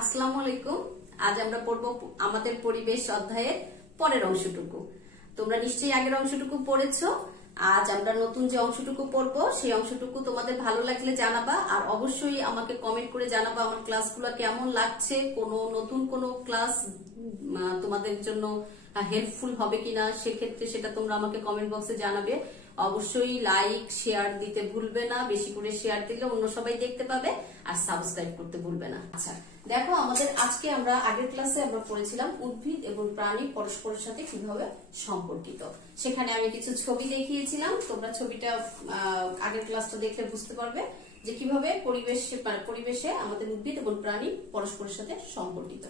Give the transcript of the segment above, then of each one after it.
আসসালামু আলাইকুম। আজ আমরা পড়ব আমাদের পরিবেশ অধ্যায়ের পরের অংশটুকু। তোমরা নিশ্চয়ই আগের অংশটুকু পড়েছো। আজ আমরা নতুন যে অংশটুকু পড়ব সেই অংশটুকু তোমাদের ভালো লাগলে জানাবা, আর অবশ্যই আমাকে কমেন্ট করে জানাবা আমার ক্লাসগুলো কেমন লাগছে, কোনো নতুন কোনো ক্লাস তোমাদের জন্য হেল্পফুল হবে কিনা সেক্ষেত্রে সেটা তোমরা আমাকে কমেন্ট বক্সে জানাবে। অবশ্যই লাইক শেয়ার দিতে ভুলবে না, বেশি করে শেয়ার দিলে অন্য সবাই দেখতে পাবে, আর সাবস্ক্রাইব করতে ভুলবে না। আচ্ছা দেখো, আমাদের আজকে আমরা আগের ক্লাসে আমরা পড়েছিলাম উদ্ভিদ এবং প্রাণী পরস্পরের সাথে কিভাবে সম্পর্কিত। সেখানে আমি কিছু ছবি দেখিয়েছিলাম, তোমরা ছবিটা আগের ক্লাসটা দেখলে বুঝতে পারবে যে কিভাবে পরিবেশে আমাদের উদ্ভিদ এবং প্রাণী পরস্পরের সাথে সম্পর্কিত।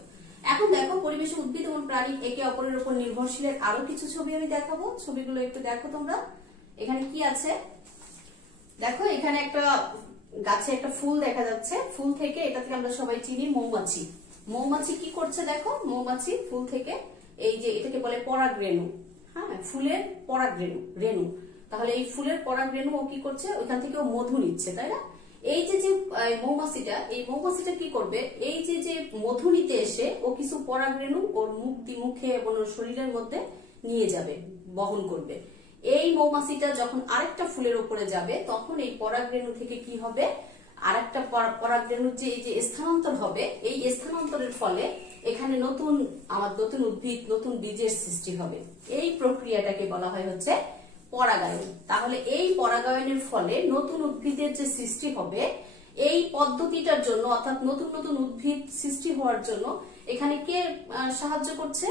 এখন দেখো, পরিবেশে উদ্ভিদ এবং প্রাণী একে অপরের উপর নির্ভরশীলের আরো কিছু ছবি আমি দেখাবো। ছবিগুলো একটু দেখো তোমরা। এখানে কি আছে দেখো, এখানে একটা গাছে একটা ফুল দেখা যাচ্ছে। ফুল থেকে, এটা থেকে আমরা সবাই চিনি মৌমাছি। মৌমাছি কি করছে দেখো, মৌমাছি ফুল থেকে এই যে এটাকে বলে পরাগ রেণু, হ্যাঁ ফুলের পরাগ রেণু। তাহলে এই ফুলের পরাগ রেণু ও কি করছে, ওইখান থেকে ও মধু নিচ্ছে, তাই না? এই যে মৌমাছিটা কি করবে, এই যে মধু নিতে এসে ও কিছু পরাগ রেণু ওর মুখে এবং ওর শরীরের মধ্যে নিয়ে যাবে, বহন করবে। এই মৌমাছিটা যখন আরেকটা ফুলের উপরে যাবে তখন এই পরাগ রেণু থেকে কি হবে, আরেকটা পরাগ রেণুর যে এই যে স্থানান্তর হবে, এই স্থানান্তরের ফলে এখানে নতুন উদ্ভিদ, নতুন বীজের সৃষ্টি হবে। এই প্রক্রিয়াটাকে বলা হয় হচ্ছে পরাগায়ন। তাহলে এই পরাগায়নের ফলে নতুন উদ্ভিদের যে সৃষ্টি হবে, এই পদ্ধতিটার জন্য অর্থাৎ নতুন নতুন উদ্ভিদ সৃষ্টি হওয়ার জন্য এখানে কে সাহায্য করছে?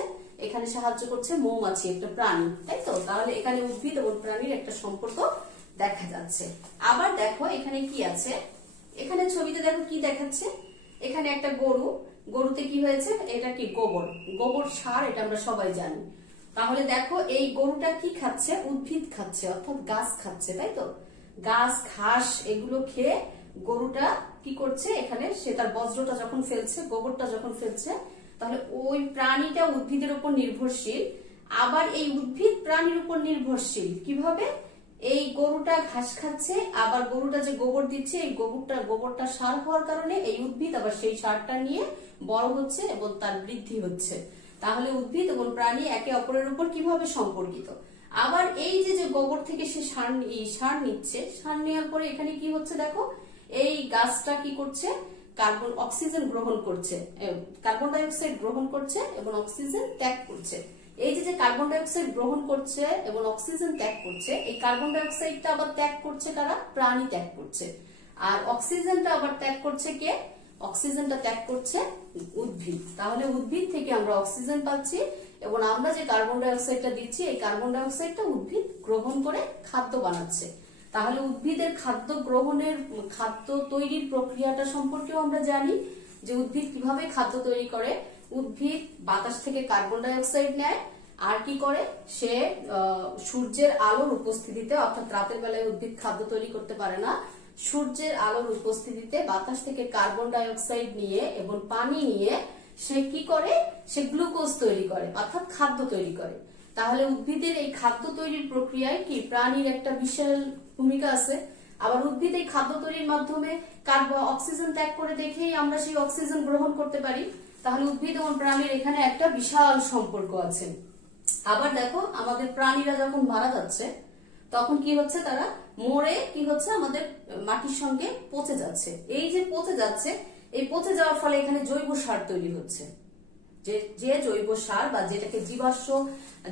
এখানে সাহায্য করছে মৌমাছি, একটা প্রাণী, তাই তো? তাহলে এখানে উদ্ভিদ এবং প্রাণীর একটা সম্পর্ক দেখা যাচ্ছে। আবার দেখো এখানে কি আছে, এখানে ছবিতে দেখো কি দেখাচ্ছে, এখানে একটা গরুতে কি হয়েছে, এটা কি গোবর সার, এটা আমরা সবাই জানি। তাহলে দেখো এই গরুটা কি খাচ্ছে, উদ্ভিদ খাচ্ছে, অর্থাৎ গাছ খাচ্ছে, তাই তো? গাছ ঘাস এগুলো খেয়ে গরুটা কি করছে, এখানে সে তার বজ্রটা যখন ফেলছে, গোবরটা যখন ফেলছে, তাহলে ওই প্রাণীটা উদ্ভিদের উপর নির্ভরশীল। আবার এই উদ্ভিদ প্রাণীর উপর নির্ভরশীল কিভাবে, এই গরুটা ঘাস খাচ্ছে, আবার গরুটা যে গোবর দিচ্ছে, এই গোবরটা সার হওয়ার কারণে এই উদ্ভিদ আবার সেই সারটা নিয়ে বড় হচ্ছে এবং তার বৃদ্ধি হচ্ছে। তাহলে উদ্ভিদ এবং প্রাণী একে অপরের উপর কিভাবে সম্পর্কিত। আবার এই যে গোবর থেকে সে সার নিচ্ছে, সার নেওয়ার পরে এখানে কি হচ্ছে দেখো, এই গাছটা কি করছে, অক্সিজেন গ্রহণ করছে, কার্বন ডাই অক্সাইড গ্রহণ করছে এবং অক্সিজেন ত্যাগ করছে। এই যে কার্বন ডাই অক্সাইড গ্রহণ করছে এবং অক্সিজেন ত্যাগ করছে, এই কার্বন ডাই অক্সাইডটা আবার ত্যাগ করছে কারা? প্রাণী ত্যাগ করছে। আর অক্সিজেনটা আবার ত্যাগ করছে কে? অক্সিজেনটা ত্যাগ করছে উদ্ভিদ। তাহলে উদ্ভিদ থেকে আমরা অক্সিজেন পাচ্ছি এবং আমরা যে কার্বন ডাই অক্সাইডটা দিচ্ছি, এই কার্বন ডাই অক্সাইডটা উদ্ভিদ গ্রহণ করে খাদ্য বানাচ্ছে। তাহলে উদ্ভিদের খাদ্য তৈরির প্রক্রিয়াটা সম্পর্কেও আমরা জানি যে উদ্ভিদ কিভাবে খাদ্য তৈরি করে। উদ্ভিদ বাতাস থেকে কার্বন ডাই অক্সাইড নেয়, আর কি করে, সে সূর্যের আলোর উপস্থিতিতে, অর্থাৎ রাতের বেলায় উদ্ভিদ খাদ্য তৈরি করতে পারে না, সূর্যের আলোর উপস্থিতিতে বাতাস থেকে কার্বন ডাই অক্সাইড নিয়ে এবং পানি নিয়ে সে কি করে, সে গ্লুকোজ তৈরি করে, অর্থাৎ খাদ্য তৈরি করে। তাহলে উদ্ভিদের এই খাদ্য তৈরির প্রক্রিয়ায় কি প্রাণীর একটা বিশাল ভূমিকা আছে। আবার উদ্ভিদ এই খাদ্য তৈরির মাধ্যমে অক্সিজেন ত্যাগ করে দেখেই আমরা সেই অক্সিজেন গ্রহণ করতে পারি। তাহলে উদ্ভিদ এবং প্রাণীর এখানে একটা বিশাল সম্পর্ক আছে। আবার দেখো, আমাদের প্রাণীরা যখন মারা যাচ্ছে তখন কি হচ্ছে, তারা মরে কি হচ্ছে, আমাদের মাটির সঙ্গে পচে যাচ্ছে। এই যে পচে যাচ্ছে, এই পচে যাওয়ার ফলে এখানে জৈব সার তৈরি হচ্ছে। যে জৈব সার বা যেটাকে জীবাশ্ম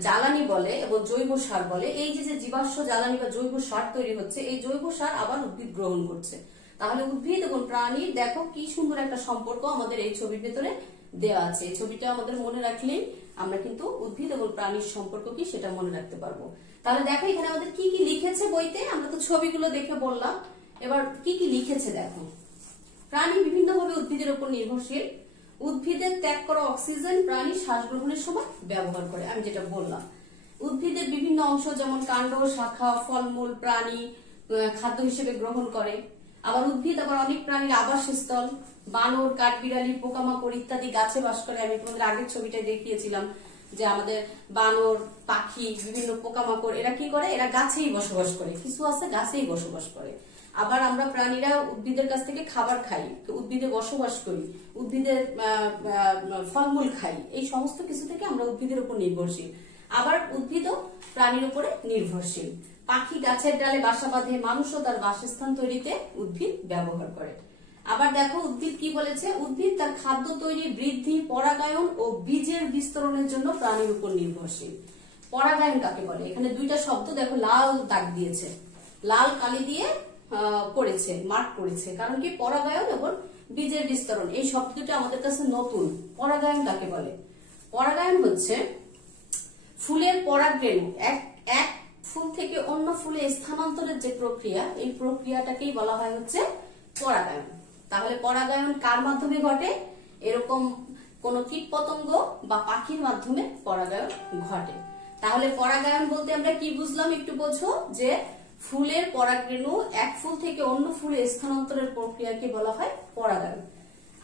জ্বালানি বলে এবং জৈব সার বলে, এই যে জীবাশ্ম জ্বালানি বা জৈব সার তৈরি হচ্ছে, এই জৈব সার আবার উদ্ভিদ গ্রহণ করছে। তাহলে উদ্ভিদ এবং প্রাণীর দেখো কি সুন্দর একটা সম্পর্ক আমাদের এই ছবির ভেতরে দেওয়া আছে। এই ছবিটা আমাদের মনে রাখলেই আমরা কিন্তু উদ্ভিদ এবং প্রাণীর সম্পর্ক কি সেটা মনে রাখতে পারবো। তাহলে দেখো এখানে আমাদের কি কি লিখেছে বইতে, আমরা তো ছবিগুলো দেখে বললাম, এবার কি কি লিখেছে দেখো। প্রাণী বিভিন্নভাবে উদ্ভিদের উপর নির্ভরশীল। উদ্ভিদের ত্যাগ করা অক্সিজেন প্রাণী শ্বাস গ্রহণের সময় ব্যবহার করে, আমি যেটা বললাম। উদ্ভিদের বিভিন্ন অংশ যেমন কাণ্ড, শাখা, ফলমূল প্রাণী খাদ্য হিসেবে গ্রহণ করে। আবার উদ্ভিদ আবার অনেক প্রাণীর আবাসস্থল, বানর, কাঠবিড়ালি, পোকামাকড় ইত্যাদি গাছে বাস করে। আমি তোমাদের আগের ছবিটায় দেখিয়েছিলাম যে আমাদের বানর, পাখি, বিভিন্ন পোকামাকড় এরা কি করে, এরা গাছেই বসবাস করে, কিছু আছে গাছেই বসবাস করে। আবার আমরা প্রাণীরা উদ্ভিদের কাছ থেকে খাবার খাই, উদ্ভিদে বসবাস করি, উদ্ভিদের ফলমূল খাই, এই সমস্ত কিছু থেকে আমরা উদ্ভিদের উপর নির্ভরশীল। আবার উদ্ভিদও প্রাণীর উপরে নির্ভরশীল। পাখি গাছের ডালে বাসা বাঁধে, মানুষও তার বাসস্থান তৈরিতে উদ্ভিদ ব্যবহার করে। আবার দেখো উদ্ভিদ কি বলেছে, উদ্ভিদ তার খাদ্য তৈরি, বৃদ্ধি, পরাগায়ন ও বীজের বিস্তরণের জন্য প্রাণীর উপর নির্ভরশীল। পরাগায়ন কাকে বলে? এখানে দুইটা শব্দ দেখো লাল দাগ দিয়েছে, লাল কালি দিয়ে করেছে, মার্ক করেছে, কারণ কি পরাগায়ন এবং বীজের বিস্তরণ এই শব্দ দুটো আমাদের কাছে নতুন। পরাগায়ন কাকে বলে? পরাগায়ন হচ্ছে ফুলের পরাগরেণু এক ফুল থেকে অন্য ফুলে স্থানান্তরের যে প্রক্রিয়া, এই প্রক্রিয়াটাকেই বলা হয় হচ্ছে পরাগায়ন। তাহলে পরাগায়ন কার মাধ্যমে ঘটে? এরকম কোন কীট পতঙ্গ বা পাখির মাধ্যমে পরাগায়ন ঘটে। তাহলে পরাগায়ন বলতে আমরা কি বুঝলাম একটু বোঝো, যে ফুলের পরাগরেণু এক ফুল থেকে অন্য ফুলে স্থানান্তরের প্রক্রিয়াকে বলা হয় পরাগায়ন।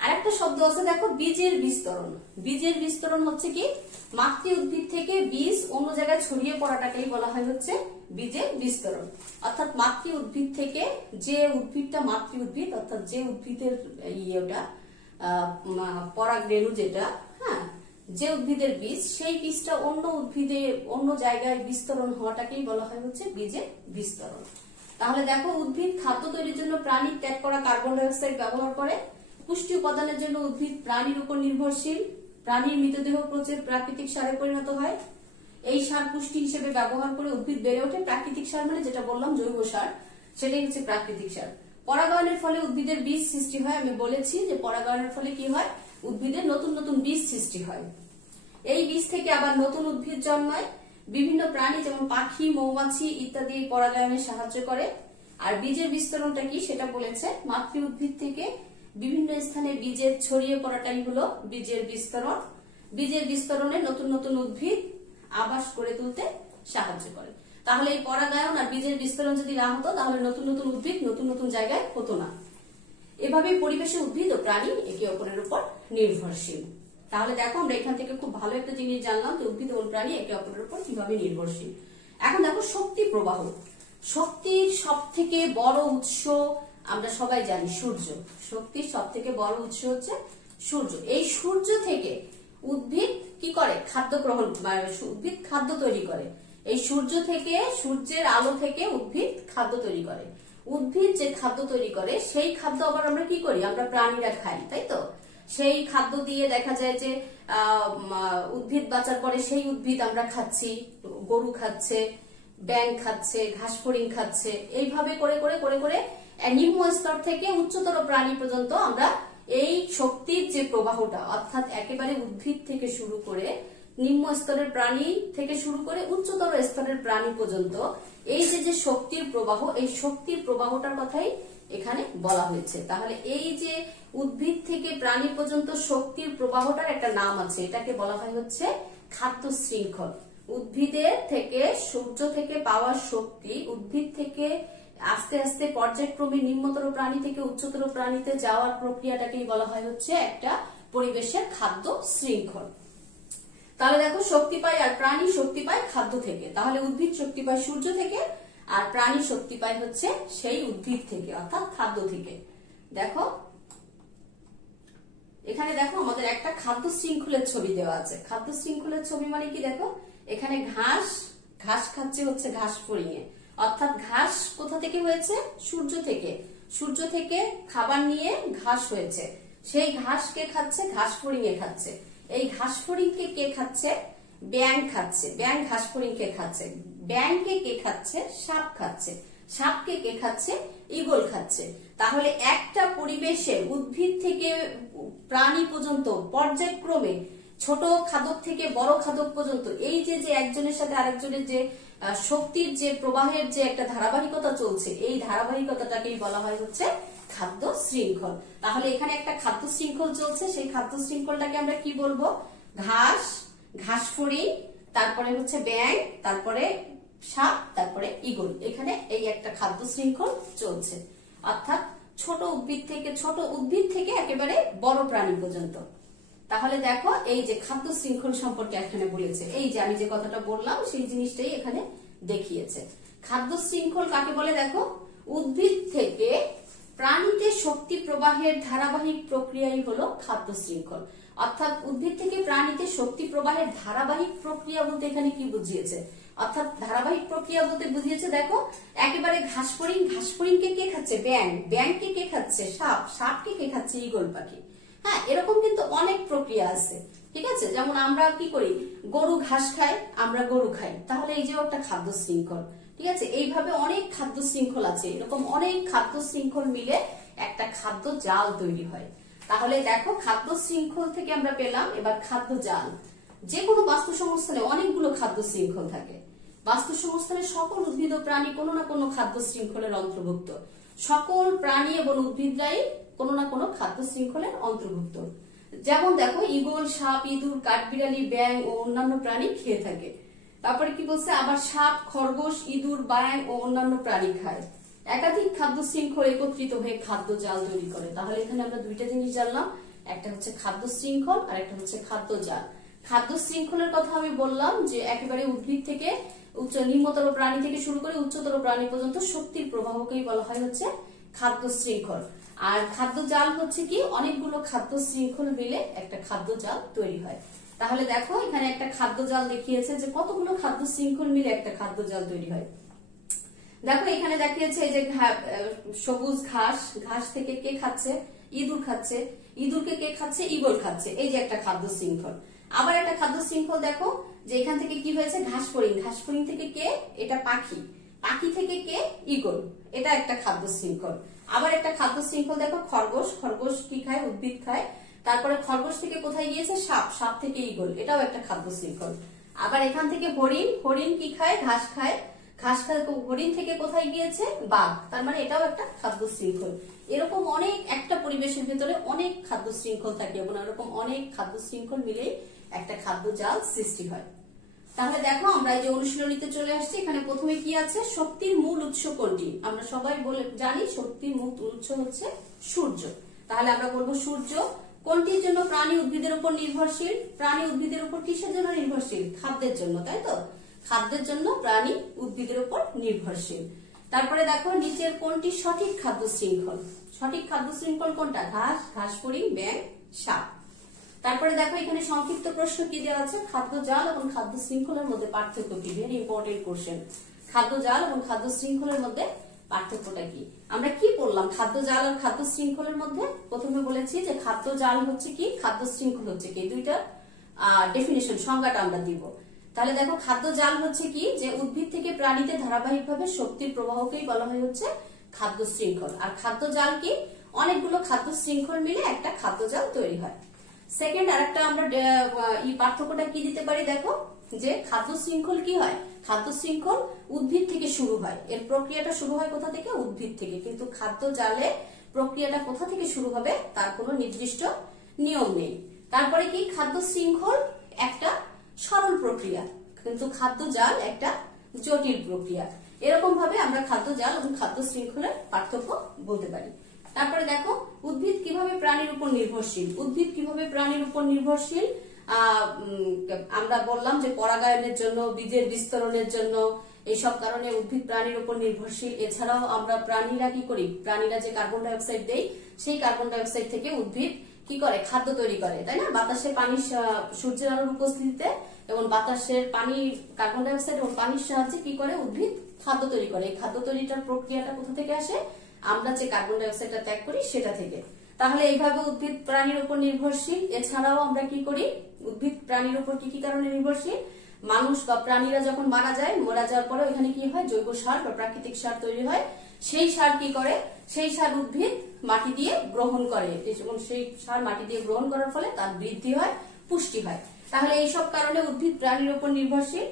আরেকটা শব্দ আছে দেখো, বীজের বিস্তরণ। বীজের বিস্তরণ হচ্ছে কি, মাতৃ উদ্ভিদ থেকে বীজ অন্য জায়গায় ছড়িয়ে পড়াটাকেই বলা হয় হচ্ছে বীজের বিস্তরণ। অর্থাৎ মাতৃ উদ্ভিদ থেকে, যে উদ্ভিদটা মাতৃ উদ্ভিদ, অর্থাৎ যে উদ্ভিদের ইয়েটা পরাগরেণু যেটা, হ্যাঁ, যে উদ্ভিদের বীজ, সেই বীজটা অন্য উদ্ভিদে অন্য জায়গায় বিস্তরণ হওয়াটাকেই বলা হয় হচ্ছে বীজের বিস্তরণ। তাহলে দেখো উদ্ভিদ খাদ্য তৈরির জন্য প্রাণীর ত্যাগ করা কার্বন ডাই অক্সাইড ব্যবহার করে। পুষ্টি উপাদানের জন্য উদ্ভিদ প্রাণীর উপর নির্ভরশীল। প্রাণীর মৃতদেহ পচে প্রাকৃতিক সারে পরিণত হয়। এই সার পুষ্টি হিসেবে ব্যবহার করে উদ্ভিদ বেড়ে ওঠে। প্রাকৃতিক সার মানে যেটা বললাম জৈব সার, সেটাই হচ্ছে প্রাকৃতিক সার। পরাগায়নের ফলে উদ্ভিদের বীজ সৃষ্টি হয়। আমি বলেছি যে পরাগায়নের ফলে কি হয়, উদ্ভিদের নতুন নতুন বীজ সৃষ্টি হয়। এই বীজ থেকে আবার নতুন উদ্ভিদ জন্মায়। বিভিন্ন প্রাণী যেমন পাখি, মৌমাছি ইত্যাদি পরাগায়নে সাহায্য করে। আর বীজের বিস্তরণটা কি সেটা বলেছে, মাতৃ উদ্ভিদ থেকে বিভিন্ন স্থানে বীজের ছড়িয়ে পড়াটাই হলো বীজের বিস্তরণ। বীজের বিস্তরণে নতুন নতুন উদ্ভিদ আবাস করে তুলতে সাহায্য করে। তাহলে এই পরাগায়ন আর বীজের বিস্তরণ যদি না হতো, তাহলে নতুন নতুন উদ্ভিদ নতুন নতুন জায়গায় হতো না। এভাবে পরিবেশে উদ্ভিদ ও প্রাণী একে অপরের উপর নির্ভরশীল। তাহলে দেখো আমরা এখান থেকে খুব ভালো একটা জিনিস জানলাম যে উদ্ভিদ ও প্রাণী একে অপরের উপর কিভাবে নির্ভরশীল। এখন দেখো শক্তি প্রবাহ। শক্তির সব থেকে বড় উৎস আমরা সবাই জানি সূর্য। শক্তির সব থেকে বড় উৎস হচ্ছে সূর্য। এই সূর্য থেকে উদ্ভিদ কি করে, খাদ্য গ্রহণ, উদ্ভিদ খাদ্য তৈরি করে। এই সূর্য থেকে, সূর্যের আলো থেকে উদ্ভিদ খাদ্য তৈরি করে। উদ্ভিদ যে খাদ্য তৈরি করে সেই খাদ্য আবার আমরা কি করি, আমরা প্রাণীরা খাই, তাই তো? সেই খাদ্য দিয়ে দেখা যায় যে উদ্ভিদ বাঁচার পরে সেই উদ্ভিদ আমরা খাচ্ছি, গরু খাচ্ছে, ব্যাঙ খাচ্ছে, ঘাস ফড়িং খাচ্ছে। এইভাবে করে করে করে করে নিম্ন স্তর থেকে উচ্চতর প্রাণী পর্যন্ত আমরা এই শক্তির যে প্রবাহটা, অর্থাৎ একেবারে উদ্ভিদ থেকে শুরু করে নিম্ন স্তরের প্রাণী থেকে শুরু করে উচ্চতর স্তরের প্রাণী পর্যন্ত এই যে শক্তির প্রবাহ, এই শক্তির প্রবাহটার কথাই এখানে বলা হয়েছে। তাহলে এই যে উদ্ভিদ থেকে প্রাণী পর্যন্ত শক্তির প্রবাহটার একটা নাম আছে, এটাকে বলা হয় হচ্ছে খাদ্য শৃঙ্খল। উদ্ভিদের থেকে, সূর্য থেকে পাওয়া শক্তি উদ্ভিদ থেকে আস্তে আস্তে পর্যায়ক্রমে নিম্নতর প্রাণী থেকে উচ্চতর প্রাণীতে যাওয়ার প্রক্রিয়াটাকেই বলা হয় হচ্ছে একটা পরিবেশের খাদ্য শৃঙ্খল। তাহলে দেখো শক্তি পায় আর প্রাণী শক্তি পায় খাদ্য থেকে। তাহলে উদ্ভিদ শক্তি পায় সূর্য থেকে আর প্রাণী শক্তি পায় হচ্ছে সেই উদ্ভিদ থেকে, অর্থাৎ খাদ্য থেকে। দেখো এখানে দেখো আমাদের একটা খাদ্য শৃঙ্খলের ছবি দেওয়া আছে। খাদ্য শৃঙ্খলের ছবি মানে কি, দেখো এখানে ঘাস, ঘাস খাচ্ছে হচ্ছে ঘাস ফড়িংয়ে, অর্থাৎ ঘাস কোথা থেকে হয়েছে, সূর্য থেকে। সূর্য থেকে খাবার নিয়ে ঘাস হয়েছে, সেই ঘাস কে খাচ্ছে, ঘাস ফড়িংয়ে খাচ্ছে। এই ঘাস ফড়িংকে কে খাচ্ছে, ব্যাঙ খাচ্ছে। ব্যাঙ ঘাস ফড়িংকে খাচ্ছে। ব্যাঙকে কে খাচ্ছে, সাপ খাচ্ছে। সাপকে কে খাচ্ছে, ঈগল খাচ্ছে। তাহলে একটা পরিবেশে উদ্ভিদ থেকে প্রাণী পর্যন্ত পর্যায়ক্রমে ছোট খাদক থেকে বড় খাদক পর্যন্ত এই যে একজনের সাথে আরেকজনের যে শক্তির যে প্রবাহের যে একটা ধারাবাহিকতা চলছে, এই ধারাবাহিকতাটাকেই বলা হয় হচ্ছে খাদ্য শৃঙ্খল। তাহলে এখানে একটা খাদ্য শৃঙ্খল চলছে, সেই খাদ্য শৃঙ্খলটাকে আমরা কি বলবো, ঘাস, ঘাস ফড়িং, তারপরে হচ্ছে ব্যাঙ, তারপরে সাপ, তারপরে ঈগল। এখানে এই একটা খাদ্য শৃঙ্খল চলছে, অর্থাৎ ছোট উদ্ভিদ থেকে একেবারে বড় প্রাণী পর্যন্ত। তাহলে দেখো এই যে খাদ্য শৃঙ্খল সম্পর্কে এখানে বলেছে, এই যে আমি যে কথাটা বললাম সেই জিনিসটাই এখানে দেখিয়েছে। খাদ্য শৃঙ্খল কাকে বলে, দেখো উদ্ভিদ থেকে প্রাণীতে শক্তি প্রবাহের ধারাবাহিক প্রক্রিয়াই হলো খাদ্য শৃঙ্খল। অর্থাৎ উদ্ভিদ থেকে প্রাণীতে শক্তি প্রবাহের ধারাবাহিক প্রক্রিয়া বলতে এখানে কি বুঝিয়েছে, অর্থাৎ ধারাবাহিক প্রক্রিয়া বলতে বুঝিয়েছে দেখো একেবারে ঘাসফড়িং, ঘাসফড়িংকে কে খাচ্ছে ব্যাঙ, ব্যাঙকে কে খাচ্ছে সাপ, সাপকে কে খাচ্ছে ঈগল পাখি। হ্যাঁ, এরকম কিন্তু অনেক প্রক্রিয়া আছে, ঠিক আছে। যেমন আমরা কি করি, গরু ঘাস খায়, আমরা গরু খাই, তাহলে এই যে একটা খাদ্য শৃঙ্খল, ঠিক আছে। এইভাবে অনেক খাদ্য শৃঙ্খল আছে, এরকম অনেক খাদ্য শৃঙ্খল মিলে একটা খাদ্য জাল তৈরি হয়। তাহলে দেখো খাদ্য শৃঙ্খল থেকে আমরা পেলাম এবার খাদ্য জাল। যে কোনো বাস্তু সংস্থানে অনেকগুলো খাদ্য শৃঙ্খল থাকে। বাস্তু সংস্থানে সকল উদ্ভিদ ও প্রাণী কোনো না কোনো খাদ্য শৃঙ্খলের অন্তর্ভুক্ত। সকল প্রাণী এবং উদ্ভিদরাই কোনো না কোনো খাদ্য শৃঙ্খলের অন্তর্ভুক্ত। যেমন দেখো ঈগল, সাপ, ইঁদুর, কাঠবিড়ালি, ব্যাঙ ও অন্যান্য প্রাণী খেয়ে থাকে। তারপরে কি বলছে, আবার সাপ, খরগোশ, ইঁদুর, ব্যাঙ ও অন্যান্য প্রাণী খায়। একাধিক খাদ্য শৃঙ্খল একত্রিত হয়ে খাদ্য জাল তৈরি করে। তাহলে এখানে আমরা দুইটা জিনিস জানলাম, একটা হচ্ছে খাদ্য শৃঙ্খল আর একটা হচ্ছে খাদ্য জাল। খাদ্য শৃঙ্খলের কথা আমি বললাম যে একেবারে উদ্ভিদ থেকে নিম্নতর প্রাণী থেকে শুরু করে উচ্চতর প্রাণী পর্যন্ত শক্তির প্রবাহকেই বলা হয় হচ্ছে খাদ্য শৃঙ্খল। আর খাদ্য জাল হচ্ছে কি, অনেকগুলো খাদ্য শৃঙ্খল মিলে একটা খাদ্য জাল তৈরি হয়। তাহলে দেখো এখানে একটা খাদ্য জাল দেখিয়েছে যে কতগুলো খাদ্য শৃঙ্খল মিলে একটা খাদ্য জাল তৈরি হয়। দেখো এখানে দেখিয়েছে এই যে সবুজ ঘাস, ঘাস থেকে কে খাচ্ছে, ইঁদুর খাচ্ছে, ইঁদুরকে কে খাচ্ছে, ঈগল খাচ্ছে, এই যে একটা খাদ্য শৃঙ্খল। আবার একটা খাদ্য শৃঙ্খল দেখো যে এখান থেকে কি হয়েছে, ঘাসফড়িং, ঘাসফড়িং থেকে কে, এটা পাখি, পাখি থেকে কে, ঈগল, এটা একটা খাদ্য শৃঙ্খল। আবার একটা খাদ্য শৃঙ্খল দেখো খরগোশ, খরগোশ কি খায়, উদ্ভিদ খায়। তারপরে খরগোশ থেকে কোথায় গিয়েছে, সাপ, সাপ থেকে ঈগল, এটাও একটা খাদ্য শৃঙ্খল। আবার এখান থেকে হরিণ, হরিণ কি খায়, ঘাস খায়, ঘাস খায়, হরিণ থেকে কোথায় গিয়েছে, বাঘ, তার মানে এটাও একটা খাদ্য শৃঙ্খল। এরকম অনেক একটা পরিবেশের ভেতরে অনেক খাদ্য শৃঙ্খল থাকে এবং এরকম অনেক খাদ্য শৃঙ্খল মিলেই একটা খাদ্য জাল সৃষ্টি হয়। তাহলে দেখো আমরা এই যে অনুশীলনীতে চলে আসছি। এখানে প্রথমে কি আছে, শক্তির মূল উৎস কোনটি, আমরা সবাই জানি শক্তির মূল উৎস হচ্ছে সূর্য। তাহলে আমরা বলবো সূর্য। কোনটির জন্য প্রাণী উদ্ভিদের উপর নির্ভরশীল, প্রাণী উদ্ভিদের উপর কিসের জন্য নির্ভরশীল, খাদ্যের জন্য, তাই তো, খাদ্যের জন্য প্রাণী উদ্ভিদের উপর নির্ভরশীল। তারপরে দেখো নিচের কোনটি সঠিক খাদ্য শৃঙ্খল, সঠিক খাদ্য শৃঙ্খল কোনটা, ঘাস, ঘাসফড়িং, ব্যাঙ, সাপ। তারপরে দেখো এখানে সংক্ষিপ্ত প্রশ্ন কি দেওয়া আছে, খাদ্য জাল এবং খাদ্য শৃঙ্খলের মধ্যে পার্থক্য কি, ভেরি ইম্পর্টেন্ট কোশ্চেন। খাদ্য জাল এবং খাদ্য শৃঙ্খলের মধ্যে পার্থক্যটা কি, আমরা কি বললাম খাদ্য জাল আর খাদ্য শৃঙ্খলের মধ্যে। প্রথমে বলেছি যে খাদ্য জাল হচ্ছে কি, খাদ্য শৃঙ্খল হচ্ছে কি, দুইটা ডেফিনিশন, সংজ্ঞাটা আমরা দিব। তাহলে দেখো খাদ্য জাল হচ্ছে কি, যে উদ্ভিদ থেকে প্রাণীতে ধারাবাহিকভাবে শক্তির প্রবাহকেই বলা হয় হচ্ছে খাদ্য শৃঙ্খল। আর খাদ্য জাল কি, অনেকগুলো খাদ্য শৃঙ্খল মিলে একটা খাদ্য জাল তৈরি হয়। সেকেন্ড আরেকটা আমরা পার্থক্যটা কি দিতে পারি, দেখো যে খাদ্য শৃঙ্খল কি হয়, খাদ্য শৃঙ্খল উদ্ভিদ থেকে শুরু হয়, এর প্রক্রিয়াটা শুরু হয় কোথা থেকে, উদ্ভিদ থেকে। কিন্তু খাদ্য জালে প্রক্রিয়াটা কোথা থেকে শুরু হবে তার কোনো নির্দিষ্ট নিয়ম নেই। তারপরে কি, খাদ্য শৃঙ্খল একটা সরল প্রক্রিয়া, কিন্তু খাদ্য জাল একটা জটিল প্রক্রিয়া। এরকম ভাবে আমরা খাদ্য জাল এবং খাদ্য শৃঙ্খলের পার্থক্য বলতে পারি। তারপরে দেখো উদ্ভিদ কিভাবে প্রাণীর উপর নির্ভরশীল, উদ্ভিদ কিভাবে প্রাণীর উপর নির্ভরশীল, আমরা বললাম যে পরাগায়নের জন্য, বীজের বিস্তরণের জন্য, এইসব কারণে উদ্ভিদ প্রাণীর উপর নির্ভরশীল। এছাড়াও আমরা প্রাণীরা কি করি, প্রাণীরা যে কার্বন ডাই অক্সাইড দেয়, সেই কার্বন ডাই অক্সাইড থেকে উদ্ভিদ কি করে, খাদ্য তৈরি করে, তাই না। বাতাসে পানি, সূর্যের আলোর উপস্থিতিতে এবং বাতাসের পানি, কার্বন ডাই অক্সাইড এবং পানির সাহায্যে কি করে উদ্ভিদ খাদ্য তৈরি করে। এই খাদ্য তৈরিটার প্রক্রিয়াটা কোথা থেকে আসে, আমরা যে কার্বন ডাই অক্সাইডটা ত্যাগ করি সেটা থেকে। তাহলে এইভাবে উদ্ভিদ প্রাণীর উপর নির্ভরশীল। এছাড়াও আমরা কি করি, উদ্ভিদ প্রাণীর উপর কি কি কারণে নির্ভরশীল, মানুষ বা প্রাণীরা যখন মারা যায়, মারা যাওয়ার পরে ওইখানে কি হয়, জৈব সার বা প্রাকৃতিক সার তৈরি হয়। সেই সার কি করে, সেই সার উদ্ভিদ মাটি দিয়ে গ্রহণ করে এবং সেই সার মাটি দিয়ে গ্রহণ করার ফলে তার বৃদ্ধি হয়, পুষ্টি হয়। তাহলে এইসব কারণে উদ্ভিদ প্রাণীর উপর নির্ভরশীল।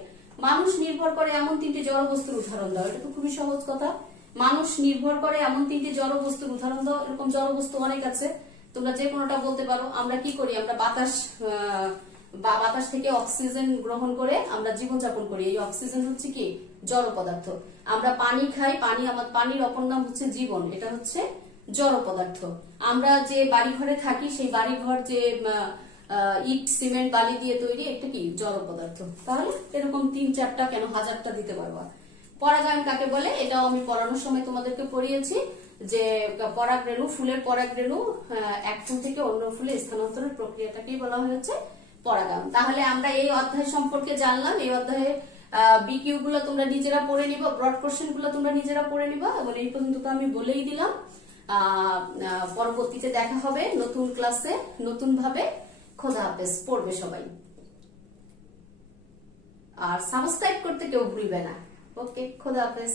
মানুষ নির্ভর করে এমন তিনটি জড় বস্তুর উদাহরণ দাও, এটা তো খুবই সহজ কথা। মানুষ নির্ভর করে এমন তিনটি জড় বস্তুর উদাহরণ দাও। এরকম জড় বস্তু অনেক আছে, তোমরা যে কোনোটা বলতে পারো। আমরা কি করি, আমরা বাতাস থেকে অক্সিজেন গ্রহণ করে আমরা জীবনযাপন করি, এই অক্সিজেন হচ্ছে কি, জড় পদার্থ। আমরা পানি খাই, পানির অপর নাম হচ্ছে জীবন, এটা হচ্ছে জড় পদার্থ। আমরা যে বাড়ি ঘরে থাকি, সেই বাড়ি ঘর যে ইট, সিমেন্ট, বালি দিয়ে তৈরি, এটা কি, জড় পদার্থ। তাহলে এরকম 3-4টা কেন, হাজারটা দিতে পারবা। পরাগায়ন কাকে বলে এটাও আমি পড়ানোর সময় তোমাদেরকে পড়িয়েছি, যে পরাগরেণু, ফুলের পরাগরেণু এক ফুল থেকে অন্য ফুলে স্থানান্তরের প্রক্রিয়াটাকেই বলা হয়েছে পরাগায়ন। তাহলে আমরা এই অধ্যায় সম্পর্কে জানলাম। এই অধ্যায়ে বিকিউ গুলো তোমরা নিজেরা পড়ে নিবা, ব্রড কোশ্চেন গুলো তোমরা নিজেরা পড়ে নিবা, এবং এই পর্যন্ত তো আমি বলেই দিলাম। পরবর্তীতে দেখা হবে নতুন ক্লাসে নতুন ভাবে। খোদা হাফেজ, পড়বে সবাই, আর সাবস্ক্রাইব করতে কেউ ভুলবে না। ওকে, খোদা হাফেজ।